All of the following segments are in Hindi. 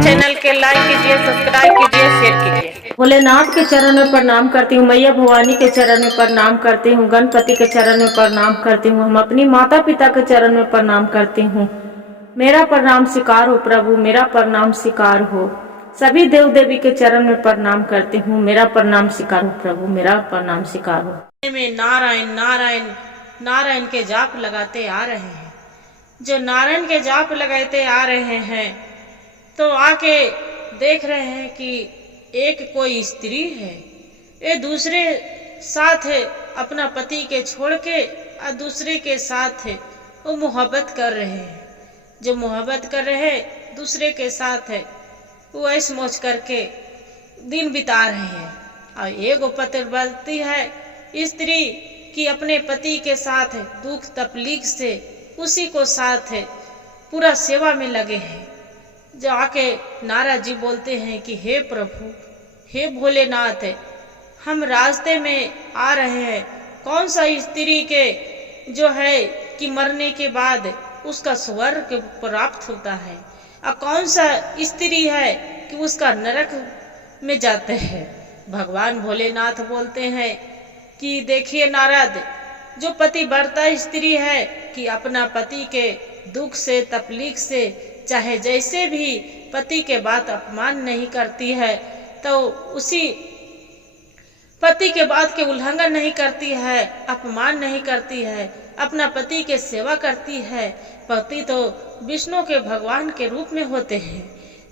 चैनल के लाइक कीजिए, सब्सक्राइब कीजिए, शेयर कीजिए। भोलेनाथ के चरण में प्रणाम करती हूँ, मैया भवानी के चरण में प्रणाम करती हूँ, गणपति के चरण में प्रणाम करती हूँ, हम अपनी माता पिता के चरण में प्रणाम करती हूँ। मेरा प्रणाम स्वीकार हो प्रभु, मेरा प्रणाम स्वीकार हो। सभी देव देवी के चरण में प्रणाम करती हूँ, मेरा प्रणाम स्वीकार हो प्रभु, मेरा प्रणाम स्वीकार हो। में नारायण नारायण नारायण के जाप लगाते आ रहे हैं। जो नारायण के जाप लगाते आ रहे हैं तो आके देख रहे हैं कि एक कोई स्त्री है, ये दूसरे साथ है अपना पति के छोड़ के और दूसरे के साथ है वो मोहब्बत कर रहे हैं। जो मोहब्बत कर रहे हैं दूसरे के साथ है वो ऐश मौज करके दिन बिता रहे हैं। और एगो पतिव्रती है स्त्री कि अपने पति के साथ दुख तकलीफ से उसी को साथ है पूरा सेवा में लगे हैं। जो आके नारद जी बोलते हैं कि हे प्रभु, हे भोलेनाथ, हम रास्ते में आ रहे हैं, कौन सा स्त्री के जो है कि मरने के बाद उसका स्वर्ग प्राप्त होता है और कौन सा स्त्री है कि उसका नरक में जाते हैं। भगवान भोलेनाथ बोलते हैं कि देखिए नारद, जो पतिव्रता स्त्री है कि अपना पति के दुख से तकलीफ से चाहे जैसे भी पति के बात अपमान नहीं करती है, तो उसी पति के बात के उल्लंघन नहीं करती है, अपमान नहीं करती है, अपना पति के सेवा करती है। पति तो विष्णु के भगवान के रूप में होते हैं,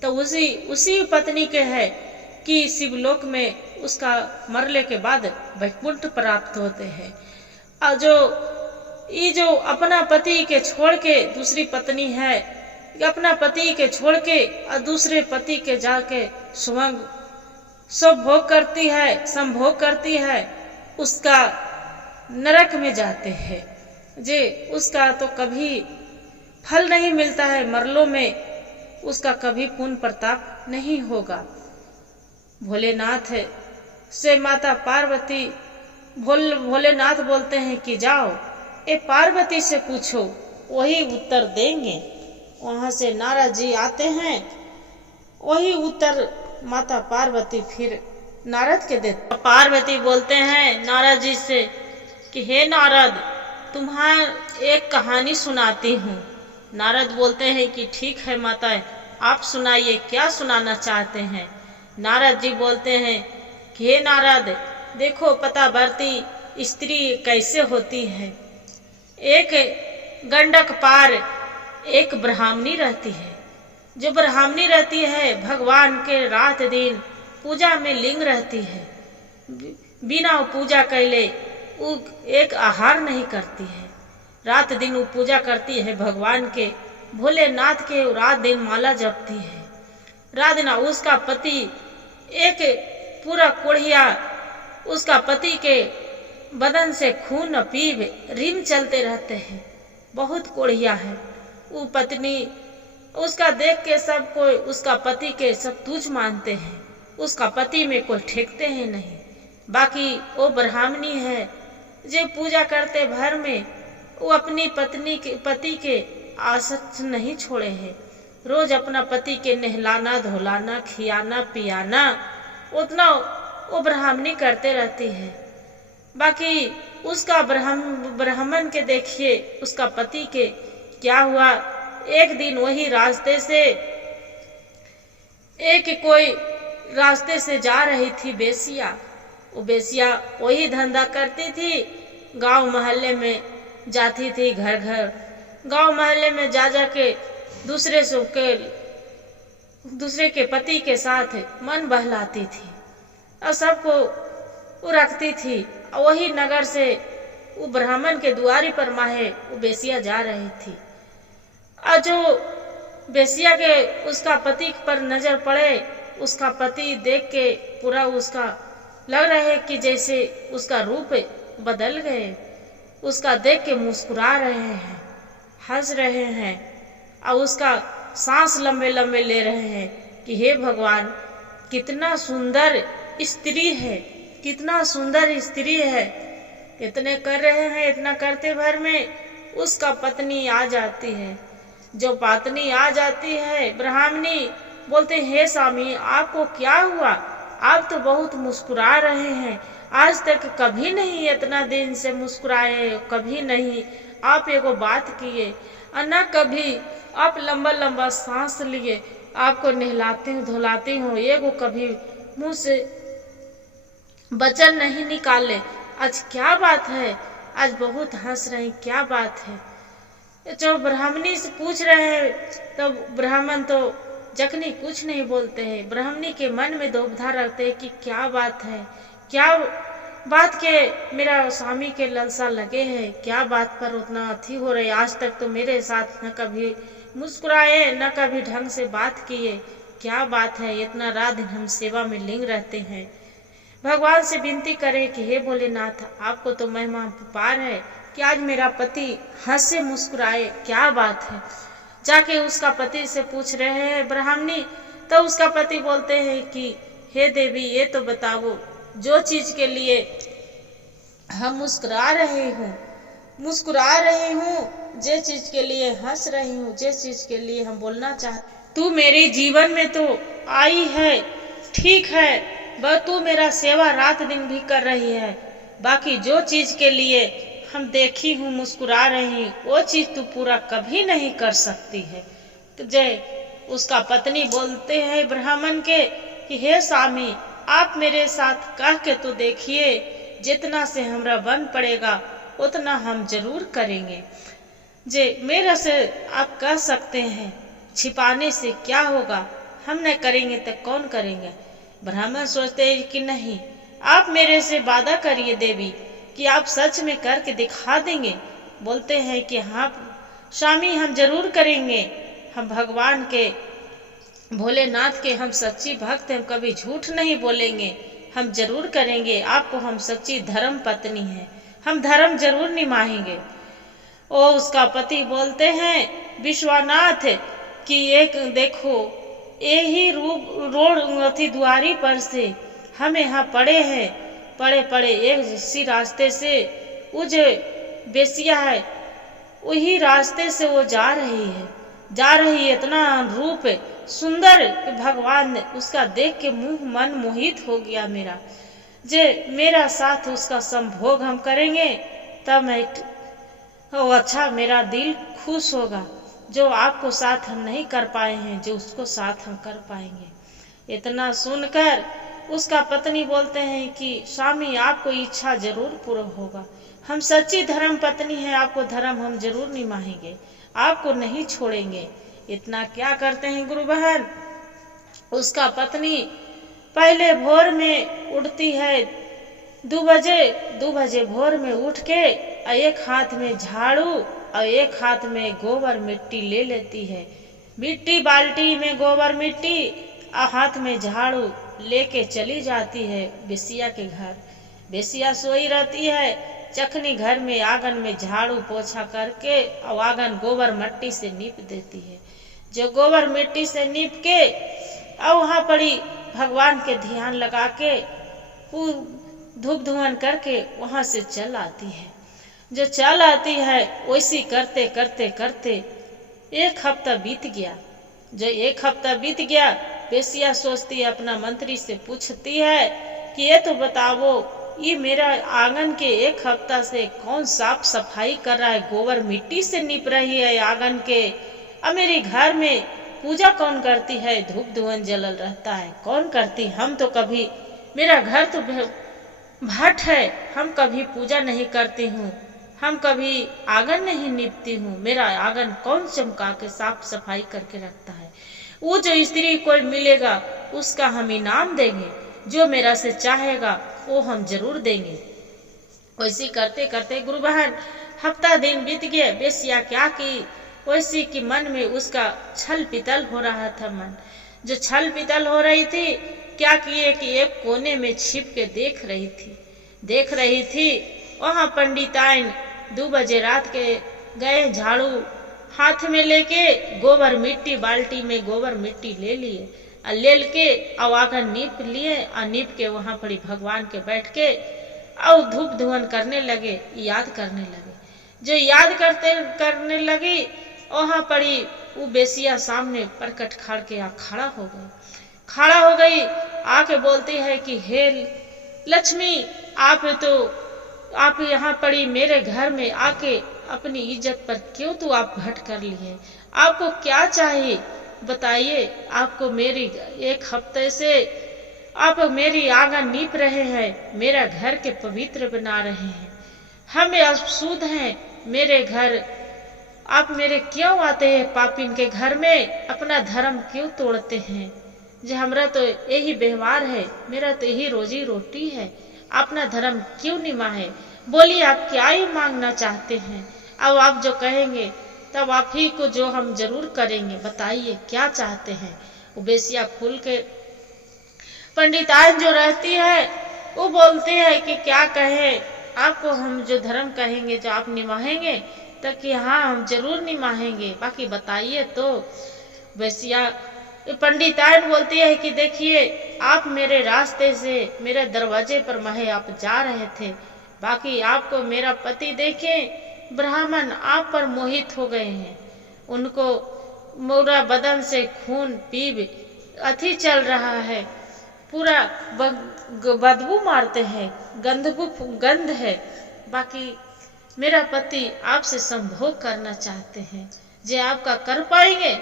तो उसी पत्नी के है कि शिवलोक में उसका मरने के बाद वैकुंठ प्राप्त होते हैं। और जो अपना पति के छोड़ के दूसरी पत्नी है, अपना पति के छोड़ के और दूसरे पति के जाके सब भोग करती है, संभोग करती है, उसका नरक में जाते हैं। जे उसका तो कभी फल नहीं मिलता है, मरलों में उसका कभी पुण्य प्रताप नहीं होगा। भोलेनाथ से माता पार्वती भोलेनाथ बोलते हैं कि जाओ ये पार्वती से पूछो, वही उत्तर देंगे। वहां से नारद जी आते हैं, वही उत्तर माता पार्वती फिर नारद के देते। पार्वती बोलते हैं नारद जी से कि हे नारद, तुम्हारा एक कहानी सुनाती हूँ। नारद बोलते हैं कि ठीक है माता, आप सुनाइए, क्या सुनाना चाहते हैं। नारद जी बोलते हैं कि हे नारद, देखो पतिव्रती स्त्री कैसे होती है। एक गंडक पार एक ब्राह्मणी रहती है। जो ब्राह्मणी रहती है भगवान के रात दिन पूजा में लिंग रहती है, बिना पूजा कैले वो एक आहार नहीं करती है। रात दिन वो पूजा करती है भगवान के, भोलेनाथ के रात दिन माला जपती है। रात दिन उसका पति एक पूरा कोढ़िया, उसका पति के बदन से खून पीव रिम चलते रहते हैं, बहुत कोढ़िया है। वो पत्नी उसका देख के सब कोई उसका पति के सब तुच्छ मानते हैं, उसका पति में कोई ठेकते हैं नहीं। बाकी वो ब्राह्मणी है जो पूजा करते भर में वो अपनी पति के आसक्त नहीं छोड़े हैं। रोज अपना पति के नहलाना धोलाना खियाना पियाना उतना वो ब्राह्मणी करते रहती है। बाकी उसका ब्राह्मण के देखिए उसका पति के क्या हुआ। एक दिन वही रास्ते से जा रही थी बेसिया। वो बेसिया वही धंधा करती थी, गांव मोहल्ले में जाती थी, घर घर गांव मोहल्ले में जा के दूसरे के पति के साथ मन बहलाती थी और सबको वो रखती थी। वही नगर से वो ब्राह्मण के दुआरी पर माहे वो बेसिया जा रही थी। और जो बेसिया के उसका पति पर नजर पड़े, उसका पति देख के पूरा उसका लग रहा है कि जैसे उसका रूप बदल गए। उसका देख के मुस्कुरा रहे हैं, हंस रहे हैं और उसका सांस लंबे लंबे ले रहे हैं कि हे भगवान, कितना सुंदर स्त्री है, कितना सुंदर स्त्री है। इतने कर रहे हैं, इतना करते भर में उसका पत्नी आ जाती है। जो पत्नी आ जाती है ब्राह्मणी, बोलते हे स्वामी आपको क्या हुआ, आप तो बहुत मुस्कुरा रहे हैं, आज तक कभी नहीं इतना दिन से मुस्कुराए, कभी नहीं आप एगो बात किए, और न कभी आप लंबा लंबा सांस लिए, आपको नहलाती हूँ धुलाती हूँ, एगो कभी मुंह से वचन नहीं निकाले, आज क्या बात है, आज बहुत हंस रही, क्या बात है। जो ब्राह्मणी से पूछ रहे हैं तो ब्राह्मण तो जखनी कुछ नहीं बोलते हैं, ब्राह्मणी के मन में दुविधा रखते हैं कि क्या बात है, क्या बात के मेरा स्वामी के ललसा लगे हैं, क्या बात पर उतना अथी हो रही, आज तक तो मेरे साथ न कभी मुस्कुराए न कभी ढंग से बात किए, क्या बात है, इतना रात दिन हम सेवा में लीन रहते हैं। भगवान से विनती करें कि हे भोलेनाथ आपको तो महिमा पार है कि आज मेरा पति हंसे मुस्कुराए, क्या बात है। जाके उसका पति से पूछ रहे हैं ब्राह्मणी, तो उसका पति बोलते हैं कि हे देवी ये तो बताओ, जो चीज के लिए हम मुस्कुरा रहे हूँ, जे चीज के लिए हंस रही हूँ, जे चीज के लिए हम बोलना चाहते, तू मेरे जीवन में तो आई है, ठीक है, वह तू मेरा सेवा रात दिन भी कर रही है, बाकी जो चीज के लिए हम देखी हूँ मुस्कुरा रही, वो चीज तू पूरा कभी नहीं कर सकती है। तो जय उसका पत्नी बोलते हैं ब्राह्मण के कि हे स्वामी आप मेरे साथ कह के तो देखिए, जितना से हमरा बन पड़ेगा उतना हम जरूर करेंगे। जे मेरा से आप कह सकते हैं, छिपाने से क्या होगा, हम न करेंगे तो कौन करेंगे। ब्राह्मण सोचते हैं कि नहीं, आप मेरे से वादा करिए देवी कि आप सच में करके दिखा देंगे। बोलते हैं कि हाँ स्वामी हम जरूर करेंगे, हम भगवान के भोलेनाथ के हम सच्ची भक्त हैं, कभी झूठ नहीं बोलेंगे, हम जरूर करेंगे, आपको हम सच्ची धर्म पत्नी हैं, हम धर्म जरूर निभाएंगे। और उसका पति बोलते हैं विश्वनाथ कि एक देखो यही रोड अथी द्वारी पर से हम यहाँ पड़े हैं, पड़े एक इसी रास्ते से वो जो बेसिया है वही रास्ते से वो जा रही है, इतना रूप सुंदर कि भगवान ने उसका देख के मन मोहित हो गया मेरा। जे मेरा साथ उसका संभोग हम करेंगे तब मैं अच्छा मेरा दिल खुश होगा, जो आपको साथ हम नहीं कर पाए हैं, जो उसको साथ हम कर पाएंगे। इतना सुनकर उसका पत्नी बोलते हैं कि स्वामी आपको इच्छा जरूर पूरा होगा, हम सच्ची धर्म पत्नी हैं, आपको धर्म हम जरूर निभाएंगे, आपको नहीं छोड़ेंगे। इतना क्या करते हैं गुरु बहन, उसका पत्नी पहले भोर में उठती है 2 बजे भोर में उठ के एक हाथ में झाड़ू और एक हाथ में गोबर मिट्टी ले लेती है, मिट्टी बाल्टी में गोबर मिट्टी और हाथ में झाड़ू लेके चली जाती है बेसिया के घर। बेसिया सोई रहती है, चखनी घर में आंगन में झाड़ू पोछा करके और आंगन गोबर मिट्टी से नीप देती है। जो गोबर मिट्टी से नीप के और वहाँ पड़ी भगवान के ध्यान लगा के धूप धुआं करके वहाँ से चल आती है। जो चल आती है वैसी करते करते करते 1 हफ्ता बीत गया। जो 1 हफ्ता बीत गया, बेसिया सोचती है, अपना मंत्री से पूछती है कि ये तो बताओ ये मेरा आंगन के 1 हफ्ता से कौन साफ सफाई कर रहा है, गोबर मिट्टी से नीप रही है आंगन के, और मेरे घर में पूजा कौन करती है, धूप धुआं जलल रहता है, कौन करती, हम तो कभी, मेरा घर तो भट्ट है, हम कभी पूजा नहीं करती हूँ, हम कभी आंगन नहीं नीपती हूँ, मेरा आंगन कौन चमका के साफ सफाई करके रखता है। वो जो स्त्री कोई मिलेगा उसका हम इनाम देंगे, जो मेरा से चाहेगा वो हम जरूर देंगे। वैसी करते करते गुरु बहन हफ्ता दिन बीत गए। बेसिया क्या की, वैसी कि मन में उसका छल पितल हो रहा था। मन जो छल पितल हो रही थी, क्या किए कि एक कोने में छिप के देख रही थी वहाँ पंडिताइन 2 बजे रात के गए, झाड़ू हाथ में लेके गोबर मिट्टी बाल्टी में गोबर मिट्टी ले लिए और ले के आंगन नीप लिए और नीप के वहाँ पड़ी भगवान के बैठ के और धूप धुआं करने लगे, याद करने लगे। जो याद करने लगी वहां पड़ी वो बेसिया सामने प्रकट खड़ के खड़ा हो गई। आके बोलती है कि हे लक्ष्मी, आप यहाँ पड़ी मेरे घर में आके अपनी इज्जत पर क्यों तो आप घट कर लिए? आपको क्या चाहिए बताइए? आपको मेरी एक हफ्ते से आप मेरी आंगन नीप रहे हैं, मेरा घर के पवित्र बना रहे हैं, हम अशुद्ध हैं, मेरे घर आप मेरे क्यों आते हैं? पापिन के घर में अपना धर्म क्यों तोड़ते हैं? जो हमरा तो यही व्यवहार है, मेरा तो यही रोजी रोटी है, अपना धर्म क्यों निभाए? बोलिए आप क्या ही मांगना चाहते हैं? अब आप जो कहेंगे तब आप ही को जो हम जरूर करेंगे, बताइए क्या चाहते हैं? वो बेसिया खुल के पंडिताइन जो रहती है वो बोलते हैं कि क्या कहे आपको, हम जो धर्म कहेंगे जो आप निभाएंगे तो कि हाँ हम जरूर निभाएंगे, बाकी बताइए तो। बेसिया पंडिताइन बोलती है कि देखिए आप मेरे रास्ते से मेरे दरवाजे पर महे आप जा रहे थे, बाकी आपको मेरा पति देखे ब्राह्मण आप पर मोहित हो गए हैं, उनको पूरा बदन से खून पीब अथी चल रहा है, पूरा बदबू मारते हैं, गंध है, बाकी मेरा पति आपसे संभोग करना चाहते हैं, जे आपका कर पाएंगे?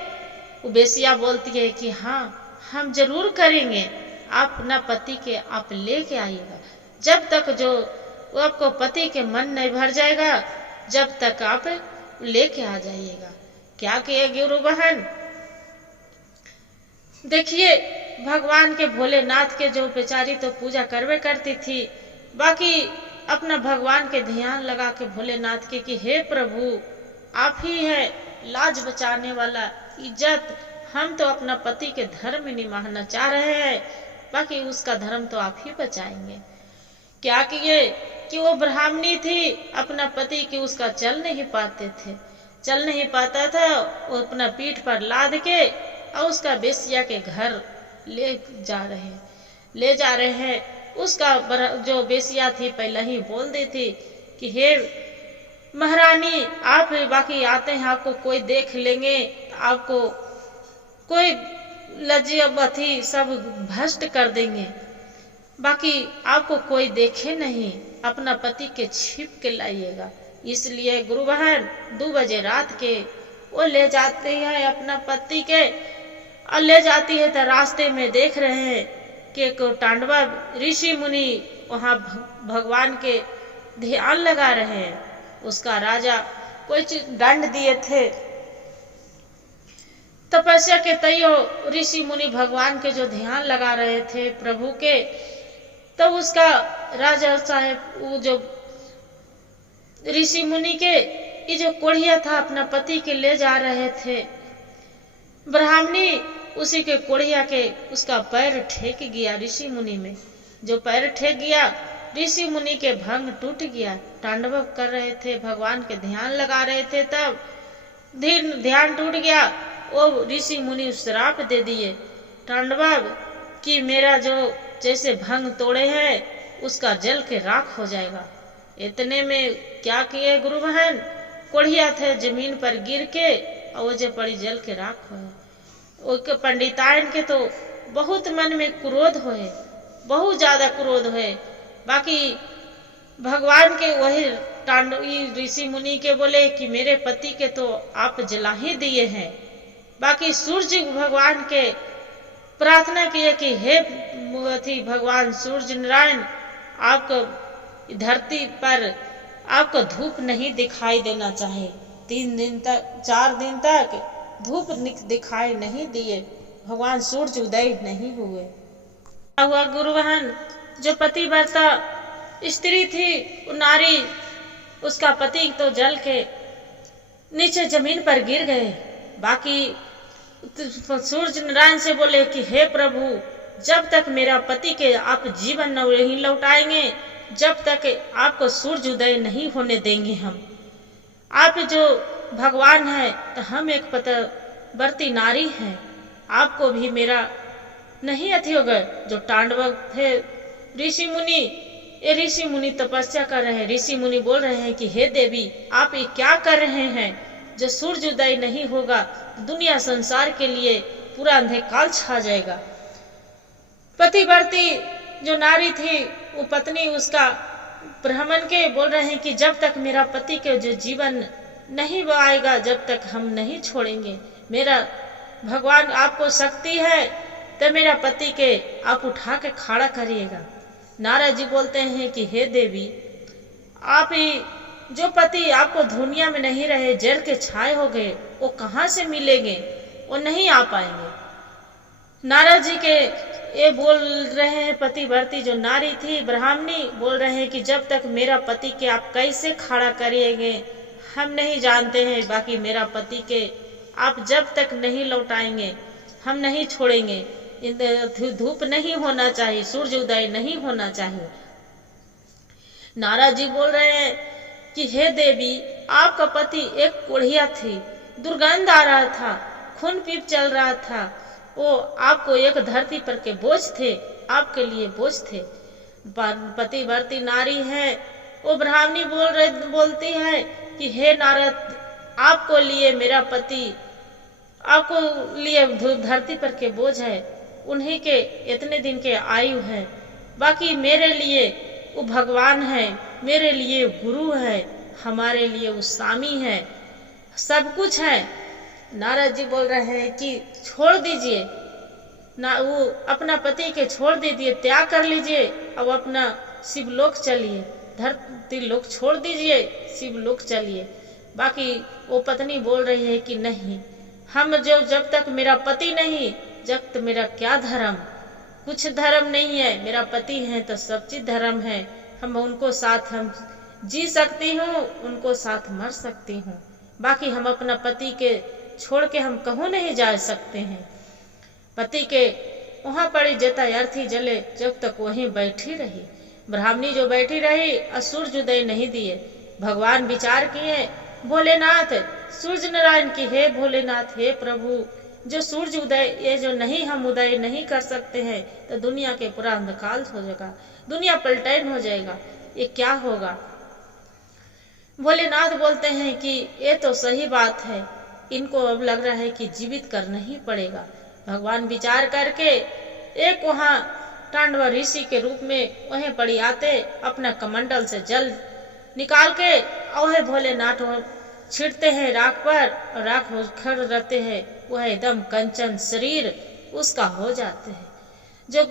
वो बेसिया बोलती है कि हाँ हम जरूर करेंगे, आप अपना पति के आप लेके आइएगा, जब तक जो आपको पति के मन नहीं भर जाएगा जब तक आप लेके आ जाइएगा। क्या किए गुरु बहन? देखिए भगवान के भोलेनाथ के जो बेचारी तो पूजा करवे करती थी, बाकी अपना भगवान के ध्यान लगा के भोलेनाथ के कि हे प्रभु आप ही है लाज बचाने वाला, इज्जत, हम तो अपना पति के धर्म में निभाना चाह रहे हैं, बाकी उसका धर्म तो आप ही बचाएंगे। क्या किए कि वो ब्राह्मणी थी, अपना पति की उसका चल नहीं पाता था, वो अपना पीठ पर लाद के और उसका बेसिया के घर ले जा रहे हैं। उसका जो बेसिया थी पहले ही बोल दी थी कि हे महारानी आप बाकी आते हैं, आपको कोई देख लेंगे, आपको कोई लज्जती सब भ्रष्ट कर देंगे, बाकी आपको कोई देखे नहीं, अपना पति के छिप के लाइएगा। इसलिए गुरु बहन 2 बजे रात के वो ले जाते हैं अपना पति के, और ले जाती है तो रास्ते में देख रहे हैं कि को टांडवा ऋषि मुनि वहाँ भगवान के ध्यान लगा रहे हैं। उसका राजा कोई दंड दिए थे तपस्या के तैयो ऋषि मुनि भगवान के जो ध्यान लगा रहे थे प्रभु के, तो उसका राजा साहेब वो जो ऋषि मुनि के ये जो कोढ़िया था अपना पति के ले जा रहे थे, ब्राह्मणी उसी के कोढ़िया के उसका पैर ठेक गया ऋषि मुनि में, जो पैर ठेक गया ऋषि मुनि के भंग टूट गया, तांडव कर रहे थे भगवान के ध्यान लगा रहे थे, तब ध्यान टूट गया, वो ऋषि मुनि श्राप दे दिए तांडव कि मेरा जो जैसे भंग तोड़े हैं उसका जल के राख हो जाएगा। इतने में क्या किए गुरु बहन, कोढ़िया थे जमीन पर गिर के और वो जो पड़ी जल के राख हो। पंडिताइन के तो बहुत मन में क्रोध होए, बहुत ज्यादा क्रोध होए, बाकी भगवान के वही ऋषि मुनि के बोले कि मेरे पति के तो आप जला ही दिए हैं, बाकी सूर्य भगवान के प्रार्थना किए कि हे भगवान सूर्य नारायण आपको धरती पर आपको धूप नहीं दिखाई देना चाहिए, 3 दिन तक 4 दिन तक धूप दिखाई नहीं दिए, भगवान सूर्य उदय नहीं हुए। हुआ गुरु बहन, जो पतिव्रता स्त्री थी वो नारी, उसका पति तो जल के नीचे जमीन पर गिर गए, बाकी सूर्य नारायण से बोले कि हे प्रभु जब तक मेरा पति के आप जीवन नहीं लौटाएंगे, जब तक आपको सूर्य उदय नहीं होने देंगे हम। आप जो भगवान है तो हम एक पतिव्रती नारी हैं, आपको भी मेरा नहीं अथी होगा। जो तांडव थे ऋषि मुनि, ये ऋषि मुनि तपस्या कर रहे हैं, ऋषि मुनि बोल रहे हैं कि हे देवी आप ये क्या कर रहे हैं, जो सूर्य उदय नहीं होगा दुनिया संसार के लिए पूरा अंधकार छा जाएगा। पतिव्रती जो नारी थी वो पत्नी उसका ब्राह्मण के बोल रहे हैं कि जब तक मेरा पति के जो जीवन नहीं आएगा जब तक हम नहीं छोड़ेंगे। मेरा भगवान आपको शक्ति है तो मेरा पति के आप उठा के खड़ा करिएगा। नारद जी बोलते हैं कि हे देवी, आप ही जो पति आपको दुनिया में नहीं रहे, जल के छाए हो गए, वो कहाँ से मिलेंगे, वो नहीं आ पाएंगे। नारद जी के ये बोल रहे हैं पतिव्रती जो नारी थी ब्राह्मणी बोल रहे हैं कि जब तक मेरा पति के आप कैसे खड़ा करिएगे हम नहीं जानते हैं, बाकी मेरा पति के आप जब तक नहीं लौटाएंगे हम नहीं छोड़ेंगे। धूप नहीं होना चाहिए, सूर्य उदय नहीं होना चाहिए। नारद जी बोल रहे हैं कि हे देवी, आपका पति एक कोढ़िया थी, दुर्गंध आ रहा था, खून पीप चल रहा था, वो आपको एक धरती पर के बोझ थे, आपके लिए बोझ थे। पतिव्रती नारी है वो ब्राह्मणी बोलती है कि हे नारद, आपको लिए मेरा पति आपको लिए धरती पर के बोझ है, उन्हीं के इतने दिन के आयु है, बाकी मेरे लिए वो भगवान है, मेरे लिए गुरु है, हमारे लिए वो स्वामी है, सब कुछ है। नारद जी बोल रहे हैं कि छोड़ दीजिए ना, वो अपना पति के छोड़ दीजिए, त्याग कर लीजिए, अब अपना शिवलोक चलिए, धरती लोक छोड़ दीजिए, शिवलोक चलिए। बाकी वो पत्नी बोल रही है कि नहीं, हम जब तक मेरा पति नहीं, जब तक मेरा क्या धर्म, कुछ धर्म नहीं है, मेरा पति है तो सब चीज धर्म है, हम उनको साथ हम जी सकती हूँ, उनको साथ मर सकती हूँ, बाकी हम अपना पति के छोड़ के हम कहूँ नहीं जा सकते हैं। पति के वहां पड़ी जता अर्थी जले जब तक वहीं बैठी रही। ब्राह्मणी जो बैठी रही और सूर्य उदय नहीं दिए। भगवान विचार किए, भोलेनाथ सूर्य नारायण की, हे भोलेनाथ, हे प्रभु, जो सूर्य उदय ये जो नहीं हम उदय नहीं कर सकते हैं तो दुनिया के पूरा अंधकार हो जाएगा, दुनिया पलटन हो जाएगा, ये क्या होगा। भोलेनाथ बोलते हैं कि ये तो सही बात है, इनको अब लग रहा है कि जीवित करना ही पड़ेगा। भगवान विचार करके एक वहां तांडव ऋषि के रूप में वहीं पड़ी आते, अपना कमंडल से जल निकाल के वह भोलेनाथ छिड़ते हैं राख पर, और राख खड़ रहते हैं, वह एकदम कंचन शरीर उसका हो जाते हैं। जो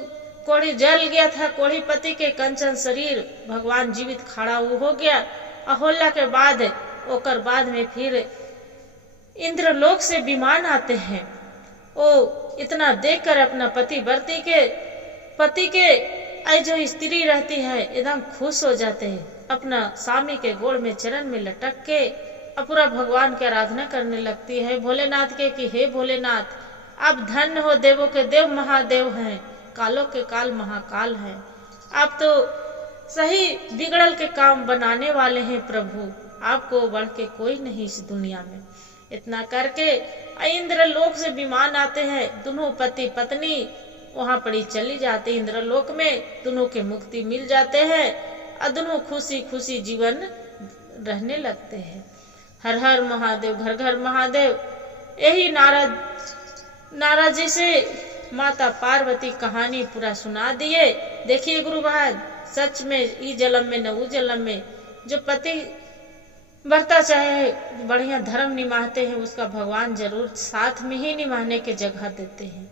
कोढ़ी जल गया था, कोढ़ी पति के कंचन शरीर भगवान जीवित खड़ा हो गया। अहोल्ला के बाद ओकर बाद में फिर इंद्रलोक से विमान आते हैं। वो इतना देखकर अपना पति के जो स्त्री रहती है एकदम खुश हो जाते हैं, अपना स्वामी के गोड़ में चरण में लटक के पूरा भगवान की आराधना करने लगती है भोलेनाथ के कि हे भोलेनाथ, आप धन्य हो, देवों के देव महादेव हैं, कालों के काल महाकाल हैं, आप तो सही बिगड़ल के काम बनाने वाले हैं प्रभु, आपको बढ़ के कोई नहीं इस दुनिया में। इतना करके इंद्रलोक से विमान आते हैं, दोनों पति पत्नी वहां पड़ी चली जाती इंद्रलोक में, दोनों के मुक्ति मिल जाते हैं और दोनों खुशी खुशी जीवन रहने लगते हैं। हर हर महादेव, घर घर महादेव। यही नारद जी से माता पार्वती कहानी पूरा सुना दिए। देखिए गुरु महाराज, सच में ई जन्म में न ऊ जन्म में जो पति बढ़ता चाहे बढ़िया धर्म निभाते हैं, उसका भगवान जरूर साथ में ही निभाने के जगह देते हैं,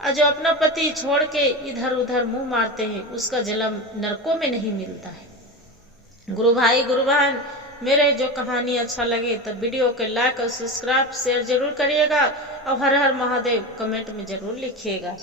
और जो अपना पति छोड़ के इधर उधर मुंह मारते हैं उसका जन्म नरकों में नहीं मिलता है। गुरु भाई गुरु बहन, मेरे जो कहानी अच्छा लगे तो वीडियो के लाइक और सब्सक्राइब शेयर जरूर करिएगा, और हर हर महादेव कमेंट में जरूर लिखिएगा।